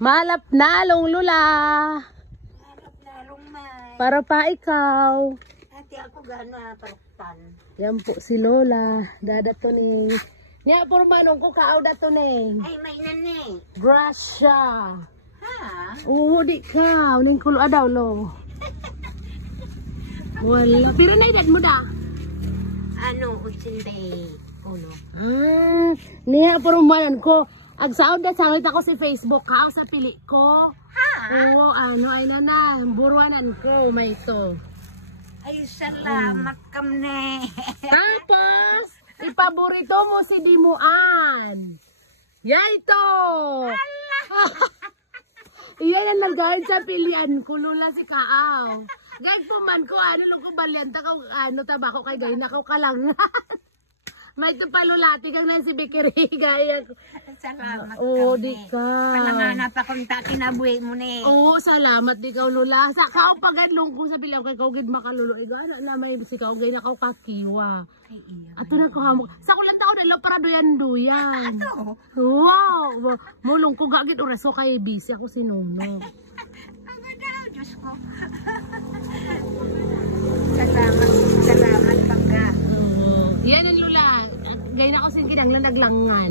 Malap na, Lula. Malap na, May. Para pa ikaw. Ate ako gana, paruktan. Yan po si Lola. Dadato ni. Niya, puro manong ko kaaw dato ni. Ay, may nani. Grasya. Ha? Oo, di ka. Uling kulo daw, lo. Wala. Pero na edad mo da? Ano, 81. Niya, puro manan ko. Agsaod na sangit ako si Facebook. Kaaw sa pili ko. Ha? Oo, ano, ay nana. Buruanan ko. May ito. Ay, salamat kamne. Tapos, ipaborito mo si Dimuan. Ya ito. Iyan ang nagahid sa pilian ko, Lula, si Kaaw. Gayag po man ko, ano nung kumbalian, ano, tabako kay gay, nakaw kalangan. May ito pa, Lula, tigang na si Bikiri, gaya ko. Salamat Oo, kamne. di ka. Palanganap akong kinabuhi mo ni. Oo, salamat di ka, Lula. Sa kao pagadlong ko sa pilihan kay Kogid Makalulo. Igo, ano na may si Kogid na kakiwa. Ay, iya. Ato na ko hamok. Sa kulang tao nila para duyan-duyan. Ato? Wow! Mulong ko gagit oraso kay busy ako si Nuno. Ang daw, Diyos ko. Salamat pagka. Yan ang Lula. Gaya na ko sa kinanglan naglangan.